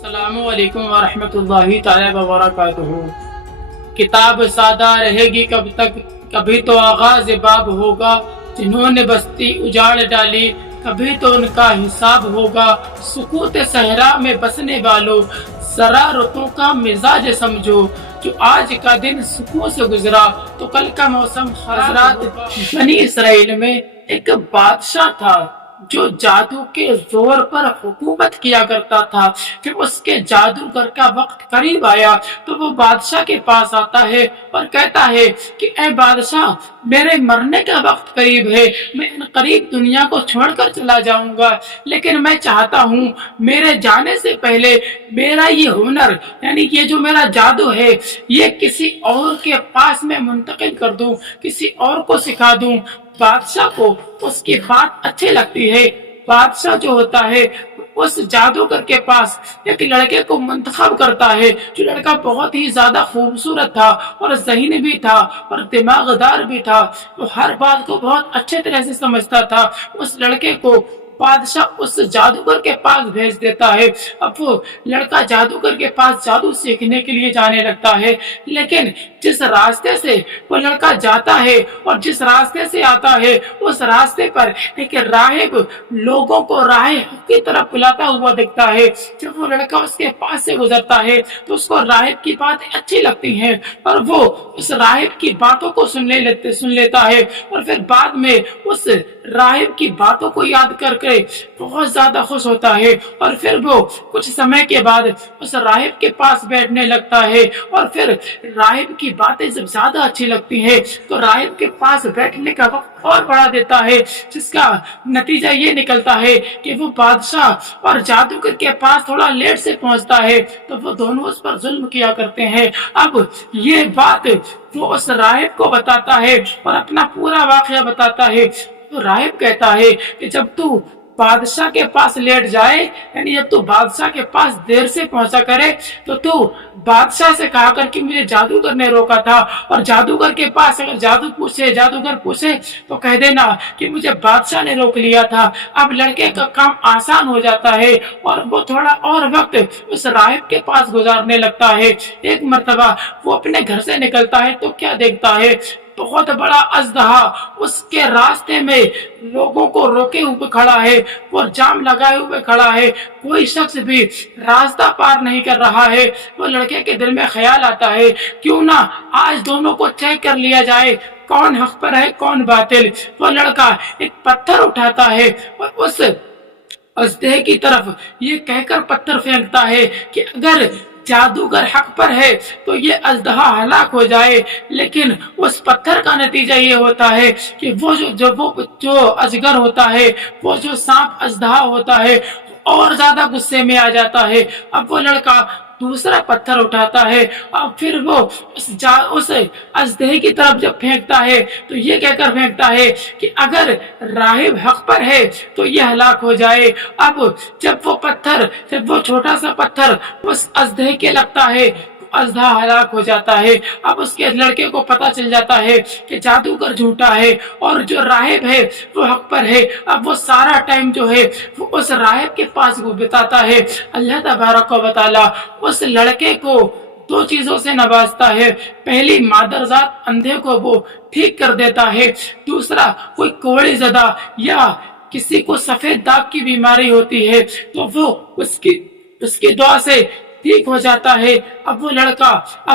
السلام علیکم ورحمۃ اللہ تعالی وبرکاتہ۔ کتاب سادہ رہے گی کب تک، کبھی تو آغاز باب ہوگا۔ جنہوں نے بستی اجاڑ ڈالی، کبھی تو ان کا حساب ہوگا۔ سکوت صحرا میں بسنے والوں، ذرا رتوں کا مزاج سمجھو۔ جو آج کا دن سکون سے گزرا تو کل کا موسم حضرات بنی اسرائیل میں ایک بادشاہ تھا جو جادو کے زور پر حکومت کیا کرتا تھا۔ پھر اس کے جادوگر کا وقت قریب آیا تو وہ بادشاہ کے پاس آتا ہے اور کہتا ہے کہ اے بادشاہ، میرے مرنے کا وقت قریب ہے، میں ان قریب دنیا کو چھوڑ کر چلا جاؤں گا، لیکن میں چاہتا ہوں میرے جانے سے پہلے میرا یہ ہنر، یعنی یہ جو میرا جادو ہے، یہ کسی اور کے پاس میں منتقل کر دوں، کسی اور کو سکھا دوں۔ بادشاہ کو اس کی بات اچھی لگتی ہے۔ بادشاہ جو ہوتا ہے اس جادوگر کے پاس ایک لڑکے کو منتخب کرتا ہے، جو لڑکا بہت ہی زیادہ خوبصورت تھا اور ذہین بھی تھا اور دماغ دار بھی تھا۔ وہ ہر بات کو بہت اچھے طرح سے سمجھتا تھا۔ اس لڑکے کو بادشاہ اس جادوگر کے پاس بھیج دیتا ہے۔ اب وہ لڑکا جادوگر کے پاس جادو سیکھنے کے لیے جانے لگتا ہے، لیکن جس راستے سے وہ لڑکا جاتا ہے اور جس راستے سے آتا ہے، اس راستے پر ایک راہب لوگوں کو راہ حق کی طرف بلاتا ہوا دکھتا ہے۔ جب وہ لڑکا اس کے پاس سے گزرتا ہے تو اس کو راہب کی باتیں اچھی لگتی ہیں اور وہ اس راہب کی باتوں کو سن لیتا ہے، اور پھر بعد میں اس راہب کی باتوں کو یاد کر کے بہت زیادہ خوش ہوتا ہے، اور پھر وہ کچھ سمے کے بعد اس راہب کے پاس بیٹھنے لگتا ہے، اور پھر راہب کی باتیں جب زیادہ اچھی لگتی ہیں تو راہب کے پاس بیٹھنے کا وقت اور بڑھا دیتا ہے، جس کا نتیجہ یہ نکلتا ہے کہ وہ بادشاہ اور جادوگر کے پاس تھوڑا لیٹ سے پہنچتا ہے تو وہ دونوں اس پر ظلم کیا کرتے ہیں۔ اب یہ بات وہ اس راہب کو بتاتا ہے اور اپنا پورا واقعہ بتاتا ہے۔ تو راہب کہتا ہے کہ جب تو بادشاہ کے پاس لیٹ جائے، یعنی جب تو بادشاہ کے پاس دیر سے پہنچا کرے تو بادشاہ سے کہا کر کہ مجھے جادوگر نے روکا تھا، اور جادوگر کے پاس اگر جادوگر پوچھے تو کہہ دینا کہ مجھے بادشاہ نے روک لیا تھا۔ اب لڑکے کا کام آسان ہو جاتا ہے اور وہ تھوڑا اور وقت اس راہب کے پاس گزارنے لگتا ہے۔ ایک مرتبہ وہ اپنے گھر سے نکلتا ہے تو کیا دیکھتا ہے، بہت بڑا اژدہا اس کے راستے میں لوگوں کو روکے ہوئے کھڑا ہے، وہ جام لگائے ہوئے کھڑا ہے، کوئی شخص بھی راستہ پار نہیں کر رہا ہے۔ وہ لڑکے کے دل میں خیال آتا ہے کیوں نہ آج دونوں کو چیک کر لیا جائے، کون حق پر ہے کون باطل۔ وہ لڑکا ایک پتھر اٹھاتا ہے اور اس اژدہے کی طرف یہ کہہ کر پتھر پھینکتا ہے کہ اگر جادوگر حق پر ہے تو یہ اژدہا ہلاک ہو جائے، لیکن اس پتھر کا نتیجہ یہ ہوتا ہے کہ وہ جو اجگر ہوتا ہے، وہ جو سانپ اژدہا ہوتا ہے، اور زیادہ غصے میں آ جاتا ہے۔ اب وہ لڑکا دوسرا پتھر اٹھاتا ہے اور پھر وہ اس اژدہے کی طرف جب پھینکتا ہے تو یہ کہہ کر پھینکتا ہے کہ اگر راہب حق پر ہے تو یہ ہلاک ہو جائے۔ اب جب وہ چھوٹا سا پتھر اس اژدہے کے لگتا ہے، اژدہا ہلاک ہو جاتا ہے۔ اب اس کے لڑکے کو پتا چل جاتا ہے کہ جادوگر جھوٹا ہے اور جو راہب ہے وہ حق پر ہے۔ اب وہ سارا ٹائم جو ہے وہ اس راہب کے پاس بتاتا ہے۔ اللہ تبارک و تعالی اس لڑکے کو دو چیزوں سے نوازتا ہے۔ پہلی، مادر ذات اندھے کو وہ ٹھیک کر دیتا ہے۔ دوسرا، کوئی کوڑی زدہ یا کسی کو سفید داغ کی بیماری ہوتی ہے تو وہ اس کی دعا سے ٹھیک ہو جاتا ہے۔ اب وہ لڑکا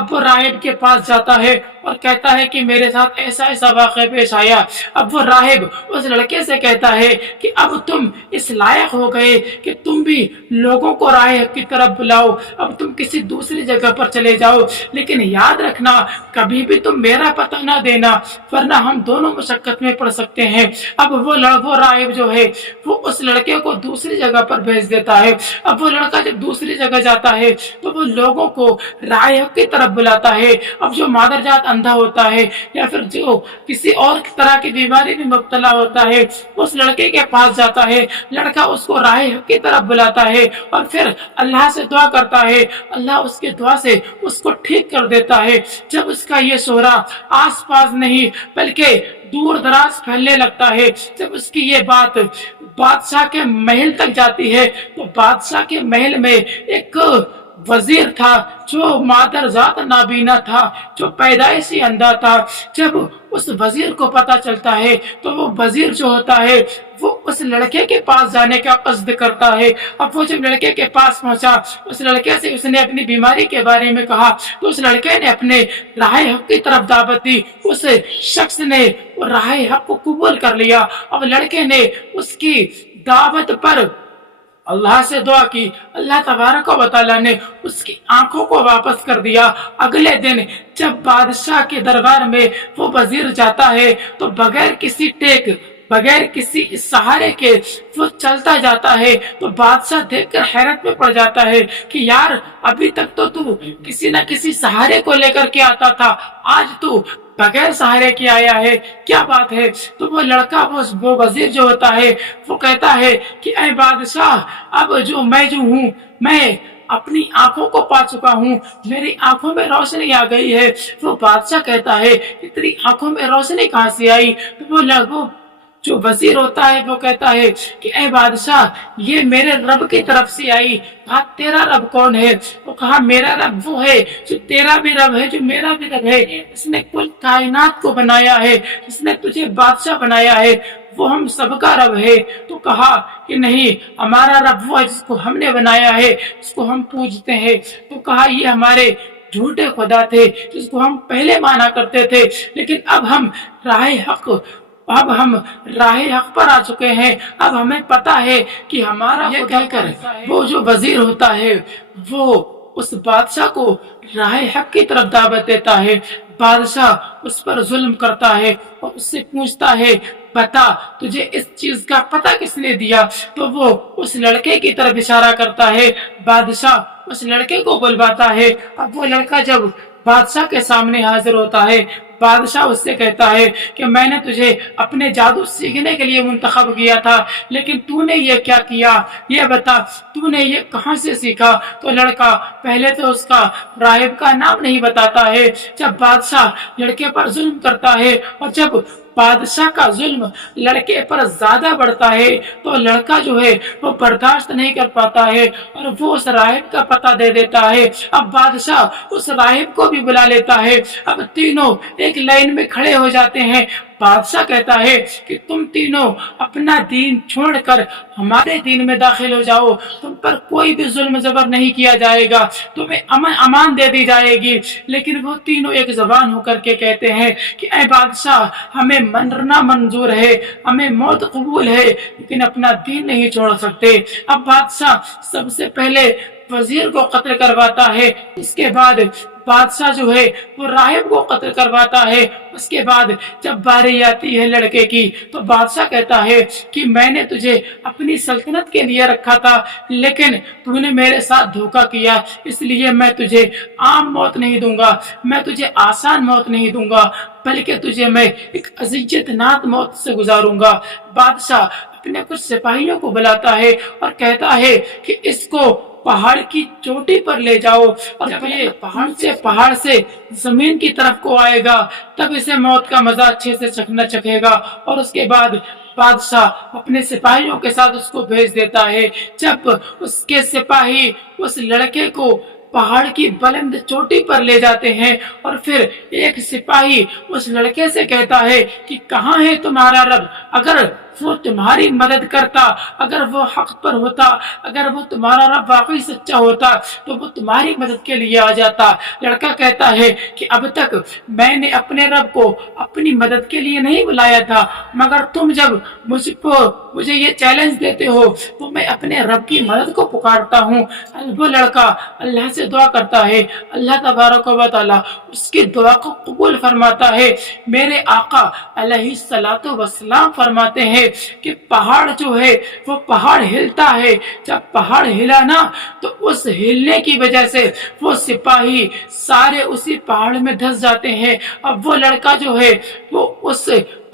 وہ راہب کے پاس جاتا ہے اور کہتا ہے کہ میرے ساتھ ایسا واقعہ پیش آیا۔ اب وہ راہب اس لڑکے سے کہتا ہے کہ اب تم اس لائق ہو گئے کہ تم بھی لوگوں کو راہ حق کی طرف بلاؤ، اب تم کسی دوسری جگہ پر چلے جاؤ، لیکن یاد رکھنا کبھی بھی تم میرا پتہ نہ دینا، ورنہ ہم دونوں مشقت میں پڑ سکتے ہیں۔ اب وہ راہب جو ہے وہ اس لڑکے کو دوسری جگہ پر بھیج دیتا ہے۔ اب وہ لڑکا جب دوسری جگہ جاتا ہے تو وہ لوگوں کو راہ حق کی طرف بلاتا ہے۔ اب جو مادر جات اندھا ہوتا ہے یا پھر جو کسی اور طرح کی بیماری میں مبتلا ہوتا ہے اس لڑکے کے پاس جاتا ہے، لڑکا اس کو راہ حق کی طرف بلاتا ہے اور پھر اللہ سے دعا کرتا ہے، اللہ اس کے دعا سے اس کو ٹھیک کر دیتا ہے۔ جب اس کا یہ شوہرا آس پاس نہیں بلکہ دور دراز پھیلنے لگتا ہے۔ جب اس کی یہ بات بادشاہ کے محل تک جاتی ہے تو بادشاہ کے محل میں ایک وزیر تھا جو مادر ذات نابینا تھا، جو پیدائشی اندھا تھا۔ جب اس وزیر کو پتا چلتا ہے تو وہ وزیر جو ہوتا ہے وہ اس لڑکے کے پاس جانے کا قصد کرتا ہے۔ اب وہ جب لڑکے کے پاس پہنچا، اس لڑکے سے اس نے اپنی بیماری کے بارے میں کہا تو اس لڑکے نے اپنے راہ حق کی طرف دعوت دی۔ اس شخص نے راہ حق کو قبول کر لیا۔ اب لڑکے نے اس کی دعوت پر اللہ سے دعا کی، اللہ تبارک و تعالیٰ نے اس کی آنکھوں کو واپس کر دیا۔ اگلے دن جب بادشاہ کے دربار میں وہ وزیر جاتا ہے تو بغیر کسی ٹیک، بغیر کسی سہارے کے وہ چلتا جاتا ہے تو بادشاہ دیکھ کر حیرت میں پڑ جاتا ہے کہ یار ابھی تک تو کسی نہ کسی سہارے کو لے کر کے آتا تھا، آج تو بغیر سہارے کے آیا ہے، کیا بات ہے؟ تو وہ لڑکا وہ وزیر جو ہوتا ہے وہ کہتا ہے کہ اے بادشاہ، اب جو ہوں میں اپنی آنکھوں کو پا چکا ہوں، میری آنکھوں میں روشنی آ گئی ہے۔ وہ بادشاہ کہتا ہے کہ تیری آنکھوں میں روشنی کہاں سے آئی؟ تو وہ جو وزیر ہوتا ہے وہ کہتا ہے کہ اے بادشاہ یہ میرے رب کی طرف سے آئی۔ کہا تیرا رب کون ہے؟ وہ کہا میرا رب وہ ہے جو تیرا بھی رب ہے، جو میرا بھی رب ہے، اس نے کل کائنات کو بنایا ہے، اس نے تجھے بادشاہ بنایا ہے، وہ ہم سب کا رب ہے۔ تو کہا کہ نہیں، ہمارا رب وہ ہے جس کو ہم نے بنایا ہے، جس کو ہم پوجتے ہیں۔ تو کہا یہ ہمارے جھوٹے خدا تھے جس کو ہم پہلے مانا کرتے تھے، لیکن اب ہم راہ حق پر آ چکے ہیں، اب ہمیں پتا ہے کہ ہمارا یہ کہہ کر وہ جو وزیر ہوتا ہے وہ اس بادشاہ کو راہ حق کی طرف دعوت دیتا ہے۔ بادشاہ اس پر ظلم کرتا ہے اور اس سے پوچھتا ہے بتا تجھے اس چیز کا پتہ کس نے دیا؟ تو وہ اس لڑکے کی طرف اشارہ کرتا ہے۔ بادشاہ اس لڑکے کو بلواتا ہے۔ اب وہ لڑکا جب بادشاہ کے سامنے حاضر ہوتا ہے، بادشاہ اس سے کہتا ہے کہ میں نے تجھے اپنے جادو سیکھنے کے لیے منتخب کیا تھا، لیکن تو نے یہ کیا کیا؟ یہ بتا تو نے یہ کہاں سے سیکھا؟ تو لڑکا پہلے تو اس کا راہب کا نام نہیں بتاتا ہے۔ جب بادشاہ لڑکے پر ظلم کرتا ہے اور جب بادشاہ کا ظلم لڑکے پر زیادہ بڑھتا ہے تو لڑکا جو ہے وہ برداشت نہیں کر پاتا ہے اور وہ اس راہب کا پتہ دے دیتا ہے۔ اب بادشاہ اس راہب کو بھی بلا لیتا ہے۔ اب تینوں ایک لائن میں کھڑے ہو جاتے ہیں۔ بادشاہ کہتا ہے کہ تم تینوں اپنا دین چھوڑ کر ہمارے دین میں داخل ہو جاؤ، تم پر کوئی بھی ظلم زبر نہیں کیا جائے گا، تمہیں امان دے دی جائے گی۔ لیکن وہ تینوں ایک زبان ہو کر کے کہتے ہیں کہ اے بادشاہ ہمیں مرنا منظور ہے، ہمیں موت قبول ہے، لیکن اپنا دین نہیں چھوڑ سکتے۔ اب بادشاہ سب سے پہلے وزیر کو قتل کرواتا ہے، اس کے بعد بادشاہ جو ہے وہ راہب کو قتل کرواتا ہے۔ اس کے بعد جب باری آتی ہے لڑکے کی تو بادشاہ کہتا ہے کہ میں نے تجھے اپنی سلطنت کے لیے رکھا تھا، لیکن تو نے میرے ساتھ دھوکہ کیا، اس لیے میں تجھے عام موت نہیں دوں گا، میں تجھے آسان موت نہیں دوں گا، بلکہ تجھے میں ایک اذیت ناک موت سے گزاروں گا۔ بادشاہ اپنے کچھ سپاہیوں کو بلاتا ہے اور کہتا ہے کہ اس کو پہاڑ کی چوٹی پر لے جاؤ، اور جب یہ پہاڑ سے زمین کی طرف کو آئے گا تب اسے موت کا مزہ اچھے سے چکھے گا۔ اور اس کے بعد بادشاہ اپنے سپاہیوں کے ساتھ اس کو بھیج دیتا ہے۔ جب اس کے سپاہی اس لڑکے کو پہاڑ کی بلند چوٹی پر لے جاتے ہیں اور پھر ایک سپاہی اس لڑکے سے کہتا ہے کہ کہاں ہے تمہارا رب؟ اگر وہ تمہاری مدد کرتا، اگر وہ حق پر ہوتا، اگر وہ تمہارا رب واقعی سچا ہوتا تو وہ تمہاری مدد کے لیے آ جاتا۔ لڑکا کہتا ہے کہ اب تک میں نے اپنے رب کو اپنی مدد کے لیے نہیں بلایا تھا، مگر تم جب مجھے یہ چیلنج دیتے ہو تو میں اپنے رب کی مدد کو پکارتا ہوں۔ وہ لڑکا اللہ سے دعا کرتا ہے، اللہ تبارک و تعالیٰ اس کی دعا کو قبول فرماتا ہے۔ میرے آقا علیہ الصلوۃ والسلام فرماتے ہیں کہ پہاڑ جو ہے وہ پہاڑ ہلتا ہے، جب پہاڑ ہلا نا تو اس ہلنے کی وجہ سے وہ سپاہی سارے اسی پہاڑ میں دھس جاتے ہیں۔ اب وہ لڑکا جو ہے وہ اس